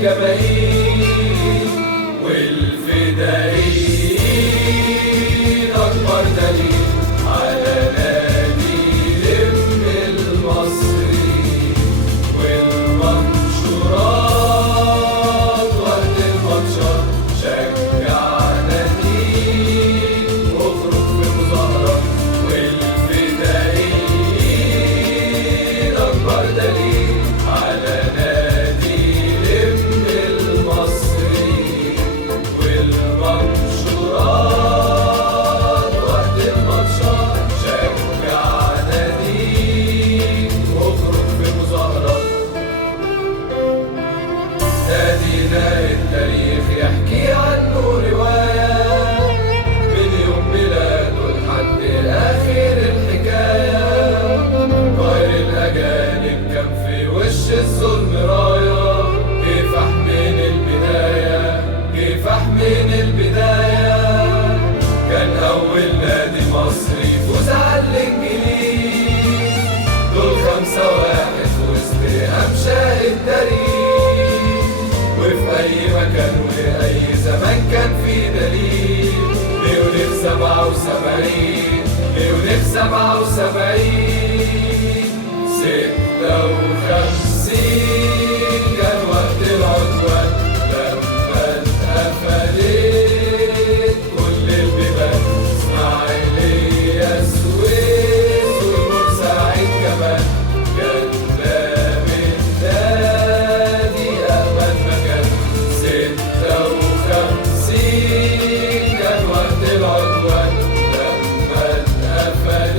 الجماهير والفدائيين أكبر دليل على نادي لم المصري والمنشورات وقت الماتشات شجع ناديك واخرج في مظاهرة والفدائيين أكبر دليل على نادي لم المصري والمنشورات وقت الماتشات شجع ناديك واخرج في مظاهرة. نادينا التاريخ يحكي عنه رواية من يوم ميلاده لحد آخر الحكاية. طاير الأجانب كان في وش الظلم راية، كفاح من البداية كفاح من البداية. كان أول نادي مصري يفوز على الإنجليز، دول 5-1 وسط أمشاء التاريخ. وفي أي مكان وأي زمان كان في دليل ليونيك 77 ليونيك 77 56 كان وقت العدوان لما اتقفلت كل البيبان. إسماعيلية السويس والبورسعيد كمان كان باب النادي أأمن مكان. 56 كان وقت العدوان لما اتقفلت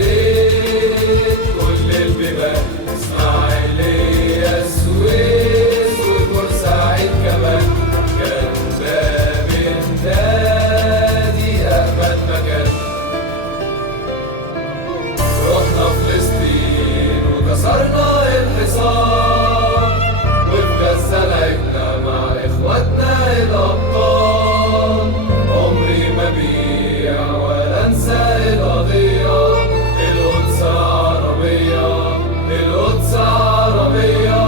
كل البيبان. إسماعيلية السويس والبورسعيد كمان كان باب النادي أأمن مكان. رحنا فلسطين وكسرنا الحصار، وفي غزة لعبنا مع إخواتنا الأبطال. عمري ما بيع ولا أنسى القضية، القدس عربية القدس عربية.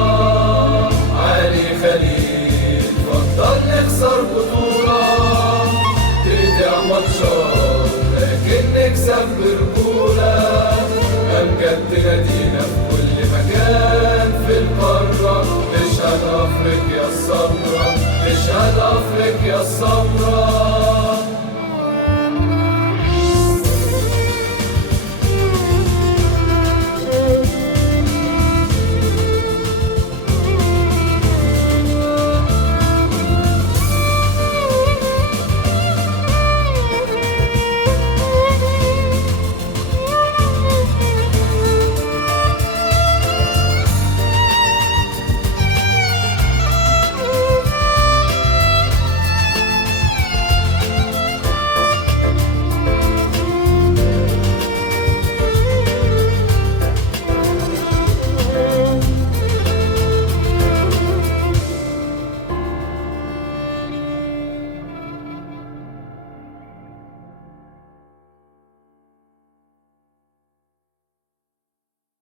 علي خليل فضل نخسر بطولة، ترجع ماتشات لكن نكسب برجولة. أمجد نادينا في كل مكان في القارة، نشهد أفريقيا السمرا نشهد أفريقيا السمرا.